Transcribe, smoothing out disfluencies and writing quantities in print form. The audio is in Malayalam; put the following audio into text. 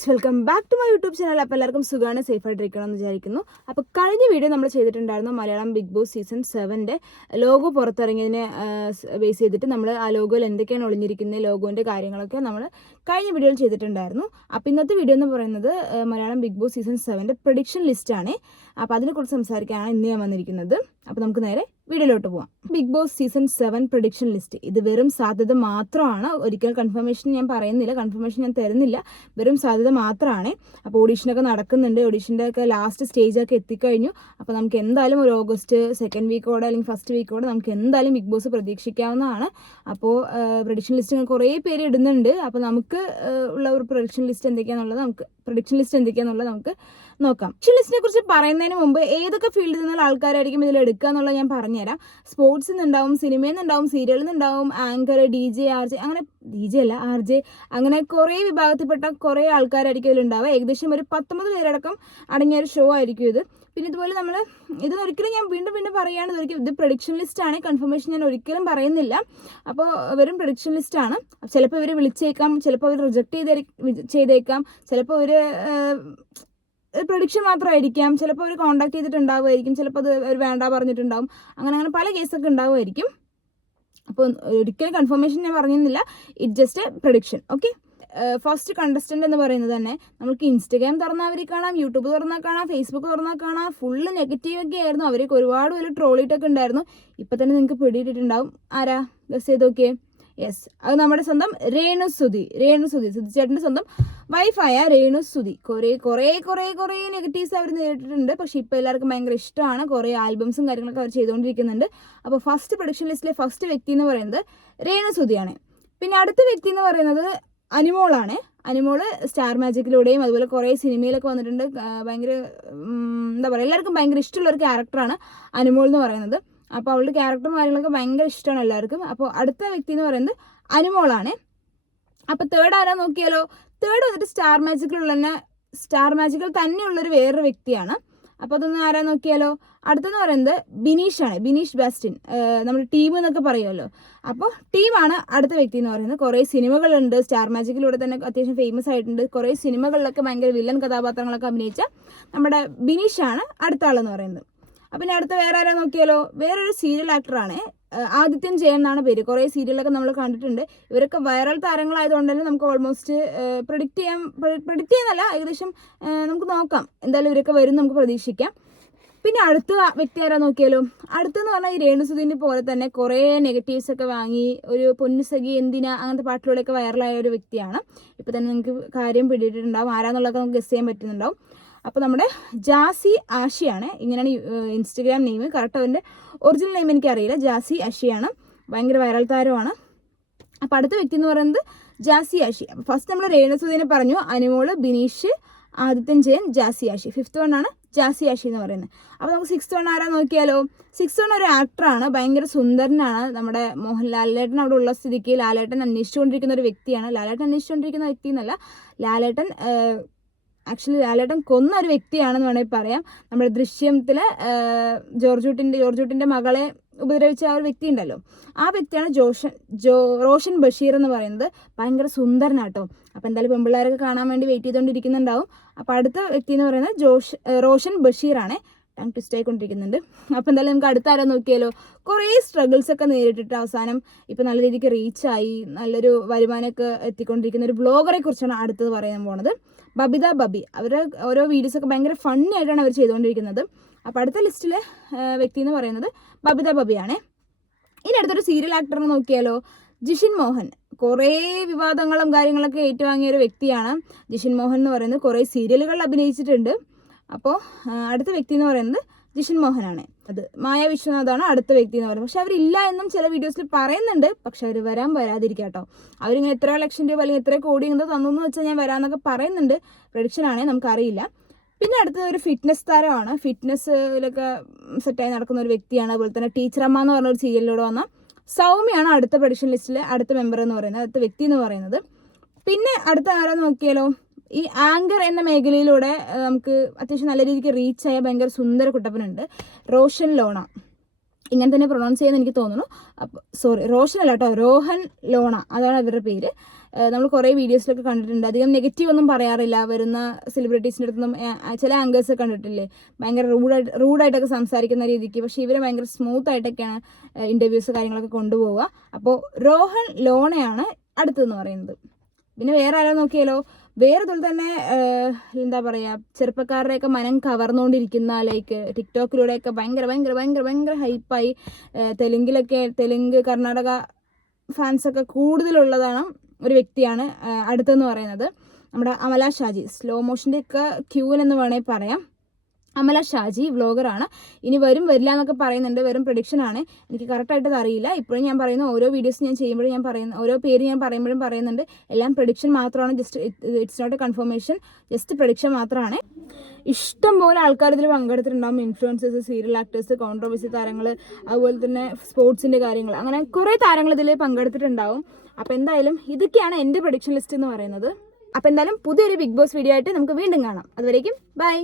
Guys, welcome back to my YouTube channel. അപ്പോൾ എല്ലാവർക്കും സുഖമാണ്, സേഫായിട്ടിരിക്കണമെന്ന് വിചാരിക്കുന്നു. അപ്പോൾ കഴിഞ്ഞ വീഡിയോ നമ്മൾ ചെയ്തിട്ടുണ്ടായിരുന്നു Malayalam Bigg boss season 7 logo പുറത്തിറങ്ങിയതിനെ ബേസ് ചെയ്തിട്ട് നമ്മൾ ആ ലോഗോയിൽ എന്തൊക്കെയാണ് ഒളിഞ്ഞിരിക്കുന്നത്, ലോഗോൻ്റെ കാര്യങ്ങളൊക്കെ നമ്മൾ കഴിഞ്ഞ വീഡിയോയിൽ ചെയ്തിട്ടുണ്ടായിരുന്നു. അപ്പോൾ ഇന്നത്തെ വീഡിയോ എന്ന് പറയുന്നത് Malayalam Bigg boss season 7 prediction ലിസ്റ്റാണ്. അപ്പോൾ അതിനെക്കുറിച്ച് സംസാരിക്കാനാണ് ഇന്ന് ഞാൻ വന്നിരിക്കുന്നത്. അപ്പോൾ നമുക്ക് നേരെ വീഡിയോയിലോട്ട് പോവാം. Big boss season 7 prediction list. ഇത് വെറും സാധ്യത മാത്രമാണ്, ഒരിക്കലും കൺഫർമേഷൻ ഞാൻ പറയുന്നില്ല, കൺഫർമേഷൻ ഞാൻ തരുന്നില്ല, വെറും സാധ്യത മാത്രമാണ്. അപ്പോൾ ഓഡീഷനൊക്കെ നടക്കുന്നുണ്ട്, ഓഡീഷൻ്റെ ഒക്കെ ലാസ്റ്റ് സ്റ്റേജൊക്കെ എത്തിക്കഴിഞ്ഞു. അപ്പോൾ നമുക്ക് എന്തായാലും ഒരു ഓഗസ്റ്റ് സെക്കൻഡ് വീക്കോടെ അല്ലെങ്കിൽ ഫസ്റ്റ് വീക്കോടെ നമുക്ക് എന്തായാലും ബിഗ് ബോസ് പ്രതീക്ഷിക്കാവുന്നതാണ്. അപ്പോൾ പ്രഡിക്ഷൻ ലിസ്റ്റ് കുറേ പേര് ഇടുന്നുണ്ട്. അപ്പോൾ നമുക്ക് ഉള്ള ഒരു പ്രഡിക്ഷൻ ലിസ്റ്റ് എന്തൊക്കെയാണെന്നുള്ളത് നമുക്ക് നോക്കാം. പ്രഡിക്ഷൻ ലിസ്റ്റിനെ കുറിച്ച് പറയുന്നതിന് മുമ്പ് ഏതൊക്കെ ഫീൽഡിൽ നിന്നുള്ള ആൾക്കാരായിരിക്കും ഇതിൽ എടുക്കുക എന്നുള്ളത് ഞാൻ പറഞ്ഞുതരാം. സ്പോർട്സിൽ നിന്നുണ്ടാവും, സിനിമയിൽ നിന്നുണ്ടാവും, സീരിയലിൽ നിന്നുണ്ടാവും, ആങ്കർ, DJ, RJ, അങ്ങനെ DJ അല്ല RJ, അങ്ങനെ കുറേ വിഭാഗത്തിൽപ്പെട്ട കുറേ ആൾക്കാരായിരിക്കും ഇതിലുണ്ടാവുക. ഏകദേശം ഒരു 19 പേരടക്കം അടങ്ങിയ ഒരു ഷോ ആയിരിക്കും ഇത്. പിന്നെ ഇതുപോലെ നമ്മൾ ഇതൊരിക്കലും ഞാൻ വീണ്ടും പറയുകയാണ്, ഇത് പ്രഡിക്ഷൻ ലിസ്റ്റാണ്, കൺഫർമേഷൻ ഞാൻ ഒരിക്കലും പറയുന്നില്ല. അപ്പോൾ വെറും പ്രഡിക്ഷൻ ലിസ്റ്റാണ്. ചിലപ്പോൾ ഇവർ വിളിച്ചേക്കാം, ചിലപ്പോൾ അവർ റിജക്റ്റ് ചെയ്തേക്കാം, ചിലപ്പോൾ അവർ പ്രഡിക്ഷൻ മാത്രമായിരിക്കാം, ചിലപ്പോൾ അവർ കോൺടാക്ട് ചെയ്തിട്ടുണ്ടാവുമായിരിക്കും, ചിലപ്പോൾ അത് അവർ വേണ്ട പറഞ്ഞിട്ടുണ്ടാവും, അങ്ങനെ പല കേസൊക്കെ ഉണ്ടാവുമായിരിക്കും. അപ്പോൾ ഒരിക്കലും കൺഫർമേഷൻ ഞാൻ പറഞ്ഞിരുന്നില്ല, it just a prediction. Okay, first contestant എന്ന് പറയുന്നത് തന്നെ നമുക്ക് ഇൻസ്റ്റഗ്രാം തുറന്നാൽ അവരെ കാണാം, യൂട്യൂബ് തുറന്നാൽ കാണാം, ഫേസ്ബുക്ക് തുറന്നാൽ കാണാം, ഫുള്ള് നെഗറ്റീവൊക്കെ ആയിരുന്നു. അവർക്ക് ഒരുപാട് പേര് ട്രോളിയിട്ടൊക്കെ ഉണ്ടായിരുന്നു. ഇപ്പം തന്നെ നിങ്ങൾക്ക് പിടിയിട്ടിട്ടുണ്ടാവും. ആരാ ഗസ് ചെയ്ത് നോക്കിയേ? യെസ്, അത് നമ്മുടെ സ്വന്തം രേണു സുധി ചേട്ടൻ്റെ സ്വന്തം വൈഫായ രേണു സുധി. കുറേ നെഗറ്റീവ്സ് അവർ നേരിട്ടിട്ടുണ്ട്. പക്ഷെ ഇപ്പോൾ എല്ലാവർക്കും ഭയങ്കര ഇഷ്ടമാണ്. കുറേ ആൽബംസും കാര്യങ്ങളൊക്കെ അവർ ചെയ്തുകൊണ്ടിരിക്കുന്നുണ്ട്. അപ്പോൾ ഫസ്റ്റ് പ്രൊഡക്ഷൻ ലിസ്റ്റിലെ ഫസ്റ്റ് വ്യക്തി എന്ന് പറയുന്നത് രേണു സുധിയാണ്. പിന്നെ അടുത്ത വ്യക്തി എന്ന് പറയുന്നത് അനിമോളാണ്. അനിമോള് സ്റ്റാർ മാജിക്കിലൂടെയും അതുപോലെ കുറേ സിനിമയിലൊക്കെ വന്നിട്ടുണ്ട്. ഭയങ്കര എന്താ പറയുക, എല്ലാവർക്കും ഭയങ്കര ഇഷ്ടമുള്ള ഒരു ക്യാരക്ടറാണ് അനിമോൾ എന്ന് പറയുന്നത്. അപ്പോൾ അവളുടെ ക്യാരക്ടറും കാര്യങ്ങളൊക്കെ ഭയങ്കര ഇഷ്ടമാണ് എല്ലാവർക്കും. അപ്പോൾ അടുത്ത വ്യക്തി എന്ന് പറയുന്നത് അനിമോളാണ്. അപ്പോൾ തേർഡ് ആരാ നോക്കിയാലോ? തേർഡ് വന്നിട്ട് സ്റ്റാർ മാജിക്കിൽ തന്നെയുള്ളൊരു വേറൊരു വ്യക്തിയാണ്. അപ്പോൾ അതൊന്ന് ആരാ നോക്കിയാലോ? അടുത്തെന്ന് പറയുന്നത് ബിനീഷാണ്, ബിനീഷ് ബാസ്റ്റിൻ, നമ്മുടെ ടീം എന്നൊക്കെ പറയുമല്ലോ. അപ്പോൾ ടീമാണ് അടുത്ത വ്യക്തി എന്ന് പറയുന്നത്. കുറേ സിനിമകളുണ്ട്, സ്റ്റാർ മാജിക്കിലൂടെ തന്നെ അത്യാവശ്യം ഫേമസ് ആയിട്ടുണ്ട്. കുറേ സിനിമകളിലൊക്കെ ഭയങ്കര വില്ലൻ കഥാപാത്രങ്ങളൊക്കെ അഭിനയിച്ച നമ്മുടെ ബിനീഷാണ് അടുത്ത ആളെന്ന് പറയുന്നത്. അപ്പം പിന്നെ അടുത്ത വേറെ ആരാ നോക്കിയാലോ? വേറൊരു സീരിയൽ ആക്ടറാണ്, ആദിത്യൻ ജയൻ എന്നാണ് പേര്. കുറേ സീരിയലൊക്കെ നമ്മൾ കണ്ടിട്ടുണ്ട്. ഇവരൊക്കെ വൈറൽ താരങ്ങളായതുകൊണ്ട് തന്നെ നമുക്ക് ഓൾമോസ്റ്റ് പ്രഡിക്റ്റ് ചെയ്യാന്നല്ല, ഏകദേശം നമുക്ക് നോക്കാം. എന്തായാലും ഇവരൊക്കെ വരും, നമുക്ക് പ്രതീക്ഷിക്കാം. പിന്നെ അടുത്ത വ്യക്തി ആരാ നോക്കിയാലോ? അടുത്തെന്ന് പറഞ്ഞാൽ ഈ രേണുസുധീൻ്റെ പോലെ തന്നെ കുറേ നെഗറ്റീവ്സ് ഒക്കെ വാങ്ങി ഒരു പൊന്നുസഖി എന്തിനാ അങ്ങനത്തെ പാട്ടിലൂടെയൊക്കെ വൈറലായ ഒരു വ്യക്തിയാണ്. ഇപ്പോൾ തന്നെ നിങ്ങൾക്ക് കാര്യം പിടിയിട്ടുണ്ടാവും, ആരാന്നുള്ളതൊക്കെ നമുക്ക് ഗസ് ചെയ്യാൻ പറ്റുന്നുണ്ടാവും. അപ്പോൾ നമ്മുടെ ജാസി ആഷിയാണ്, ഇങ്ങനെയാണ് ഇൻസ്റ്റഗ്രാം നെയിം. കറക്റ്റ് അവൻ്റെ ഒറിജിനൽ നെയിം എനിക്കറിയില്ല. ജാസി ആഷിയാണ്, ഭയങ്കര വൈറൽ താരമാണ്. അപ്പോൾ അടുത്ത വ്യക്തി എന്ന് പറയുന്നത് ജാസി ആഷി. അപ്പോൾ ഫസ്റ്റ് നമ്മൾ രേണുസുധീനെ പറഞ്ഞു, അനിമോള്, ബിനീഷ്, ആദിത്യൻ ജയൻ, ജാസി ആഷി. 5th വണ്ണാണ് ജാസി ആഷി എന്ന് പറയുന്നത്. അപ്പോൾ നമുക്ക് 6th വൺ ആരാ നോക്കിയാലോ? 6th വൺ ഒരു ആക്ടറാണ്, ഭയങ്കര സുന്ദരനാണ്. നമ്മുടെ ലാലേട്ടൻ അവിടെ ഉള്ള സ്ഥിതിക്ക് ലാലേട്ടൻ അന്വേഷിച്ചുകൊണ്ടിരിക്കുന്ന ഒരു വ്യക്തിയാണ്. ലാലേട്ടൻ ആക്ച്വലി ലാലേട്ടൻ കൊന്ന ഒരു വ്യക്തിയാണെന്ന് വേണമെങ്കിൽ പറയാം. നമ്മുടെ ദൃശ്യത്തിലെ ജോർജൂട്ടിൻ്റെ മകളെ ഉപദ്രവിച്ച ആ ഒരു വ്യക്തി ഉണ്ടല്ലോ, ആ വ്യക്തിയാണ് റോഷൻ ബഷീർ എന്ന് പറയുന്നത്. ഭയങ്കര സുന്ദരനാട്ടോ. അപ്പോൾ എന്തായാലും പെൺപിള്ളേരൊക്കെ കാണാൻ വേണ്ടി വെയിറ്റ് ചെയ്തുകൊണ്ടിരിക്കുന്നുണ്ടാവും. അപ്പോൾ അടുത്ത വ്യക്തി എന്ന് പറയുന്നത് റോഷൻ ബഷീറാണ്. ടങ് ട്വിസ്റ്റ് ആയിക്കൊണ്ടിരിക്കുന്നുണ്ട്. അപ്പോൾ എന്തായാലും നമുക്ക് അടുത്ത ആരോ നോക്കിയാലോ? കുറേ സ്ട്രഗിൾസ് ഒക്കെ നേരിട്ടിട്ട് അവസാനം ഇപ്പോൾ നല്ല രീതിക്ക് റീച്ചായി നല്ലൊരു വരുമാനമൊക്കെ എത്തിക്കൊണ്ടിരിക്കുന്ന ഒരു ബ്ലോഗറെ കുറിച്ചാണ് അടുത്തത് പറയാൻ പോണത്. ബബിത ബബി. അവരുടെ ഓരോ വീഡിയോസൊക്കെ ഭയങ്കര ഫണ്ണി ആയിട്ടാണ് അവർ ചെയ്തുകൊണ്ടിരിക്കുന്നത്. അപ്പോൾ അടുത്ത ലിസ്റ്റിലെ വ്യക്തി എന്ന് പറയുന്നത് ബബിത ബബിയാണ്. ഇനി അടുത്തൊരു സീരിയൽ ആക്ടറിനെ നോക്കിയാലോ? ജിഷിൻ മോഹൻ. കുറേ വിവാദങ്ങളും കാര്യങ്ങളൊക്കെ ഏറ്റുവാങ്ങിയ ഒരു വ്യക്തിയാണ് ജിഷിൻ മോഹൻ എന്ന് പറയുന്നത്. കുറേ സീരിയലുകളിൽ അഭിനയിച്ചിട്ടുണ്ട്. അപ്പോൾ അടുത്ത വ്യക്തി എന്ന് പറയുന്നത് ജിഷിൻ മോഹനാണ്. അത് മായ വിശ്വനാഥാണ് അടുത്ത വ്യക്തി എന്ന് പറയുന്നത്. പക്ഷെ അവരില്ല എന്നും ചില വീഡിയോസിൽ പറയുന്നുണ്ട്. പക്ഷെ അവർ വരാതിരിക്കുക കേട്ടോ. അവരിങ്ങനെ എത്ര ലക്ഷം രൂപ അല്ലെങ്കിൽ എത്ര കോടി എന്തോ തന്നു വെച്ചാൽ ഞാൻ വരാമെന്നൊക്കെ പറയുന്നുണ്ട്. പ്രഡിക്ഷനാണേ, നമുക്കറിയില്ല. പിന്നെ അടുത്തത് ഒരു ഫിറ്റ്നസ് താരമാണ്. ഫിറ്റ്നസ്സിലൊക്കെ സെറ്റായി നടക്കുന്ന ഒരു വ്യക്തിയാണ്. അതുപോലെ തന്നെ ടീച്ചറമ്മ എന്ന് പറഞ്ഞ ഒരു സീരിയലിലൂടെ വന്ന സൗമ്യയാണ് അടുത്ത പ്രഡിക്ഷൻ ലിസ്റ്റിലെ അടുത്ത മെമ്പർ എന്ന് പറയുന്നത്, അടുത്ത വ്യക്തി എന്ന് പറയുന്നത്. പിന്നെ അടുത്ത ആരാന്ന് നോക്കിയാലോ? ഈ ആങ്കർ എന്ന മേഖലയിലൂടെ നമുക്ക് അത്യാവശ്യം നല്ല രീതിക്ക് റീച്ചായ ഭയങ്കര സുന്ദര കുട്ടപ്പനുണ്ട്, റോഷൻ ലോണ. ഇങ്ങനെ തന്നെ പ്രൊണൗൺസ് ചെയ്യുന്ന എനിക്ക് തോന്നുന്നു. അപ്പോൾ റോഷൻ അല്ല കേട്ടോ, രോഹൻ ലോണ, അതാണ് അവരുടെ പേര്. നമ്മൾ കുറേ വീഡിയോസിലൊക്കെ കണ്ടിട്ടുണ്ട്. അധികം നെഗറ്റീവ് ഒന്നും പറയാറില്ല വരുന്ന സെലിബ്രിറ്റീസിൻ്റെ അടുത്തൊന്നും. ചില ആങ്കേഴ്സ് കണ്ടിട്ടില്ലേ, ഭയങ്കര റൂഡായിട്ടൊക്കെ സംസാരിക്കുന്ന രീതിക്ക്. പക്ഷേ ഇവർ ഭയങ്കര സ്മൂത്ത് ആയിട്ടൊക്കെയാണ് ഇൻ്റർവ്യൂസ് കാര്യങ്ങളൊക്കെ കൊണ്ടുപോവുക. അപ്പോൾ രോഹൻ ലോണയാണ് അടുത്തതെന്ന് പറയുന്നത്. പിന്നെ വേറെ ആരോ നോക്കിയാലോ, വേറെ അതുപോലെ തന്നെ എന്താ പറയുക, ചെറുപ്പക്കാരുടെയൊക്കെ മനം കവർന്നുകൊണ്ടിരിക്കുന്ന ലൈക്ക് ടിക്ടോക്കിലൂടെയൊക്കെ ഭയങ്കര ഹൈപ്പായി തെലുങ്ക് കർണാടക ഫാൻസൊക്കെ കൂടുതലുള്ളതാണ് ഒരു വ്യക്തിയാണ് അടുത്തെന്ന് പറയുന്നത് നമ്മുടെ അമല ഷാജി. സ്ലോ മോഷൻ്റെയൊക്കെ ക്യൂൻ എന്ന് വേണമെങ്കിൽ പറയാം. അമല ഷാജി വ്ളോഗറാണ്. ഇനി വരില്ല എന്നൊക്കെ പറയുന്നുണ്ട്. വെറും പ്രഡിക്ഷനാണ്, എനിക്ക് കറക്റ്റായിട്ടത് അറിയില്ല. ഇപ്പോഴും ഞാൻ പറയുന്ന ഓരോ വീഡിയോസ് ഞാൻ ചെയ്യുമ്പോഴും ഞാൻ പറയുന്ന ഓരോ പേര് ഞാൻ പറയുമ്പോഴും പറയുന്നുണ്ട്, എല്ലാം പ്രഡിക്ഷൻ മാത്രമാണ്. It's not a confirmation, just prediction മാത്രമാണ്. ഇഷ്ടം പോലെ ആൾക്കാർ ഇതിൽ പങ്കെടുത്തിട്ടുണ്ടാകും. ഇൻഫ്ലുവൻസേഴ്സ്, സീരിയൽ ആക്ടേഴ്സ്, കോൺട്രവേഴ്സി താരങ്ങൾ, അതുപോലെ തന്നെ സ്പോർട്സിൻ്റെ കാര്യങ്ങൾ, അങ്ങനെ കുറേ താരങ്ങൾ ഇതിൽ പങ്കെടുത്തിട്ടുണ്ടാവും. അപ്പോൾ എന്തായാലും ഇതൊക്കെയാണ് എൻ്റെ പ്രഡിക്ഷൻ ലിസ്റ്റ് എന്ന് പറയുന്നത്. അപ്പോൾ എന്തായാലും പുതിയൊരു ബിഗ് ബോസ് വീഡിയോ ആയിട്ട് നമുക്ക് വീണ്ടും കാണാം. അതുവരേക്കും ബൈ.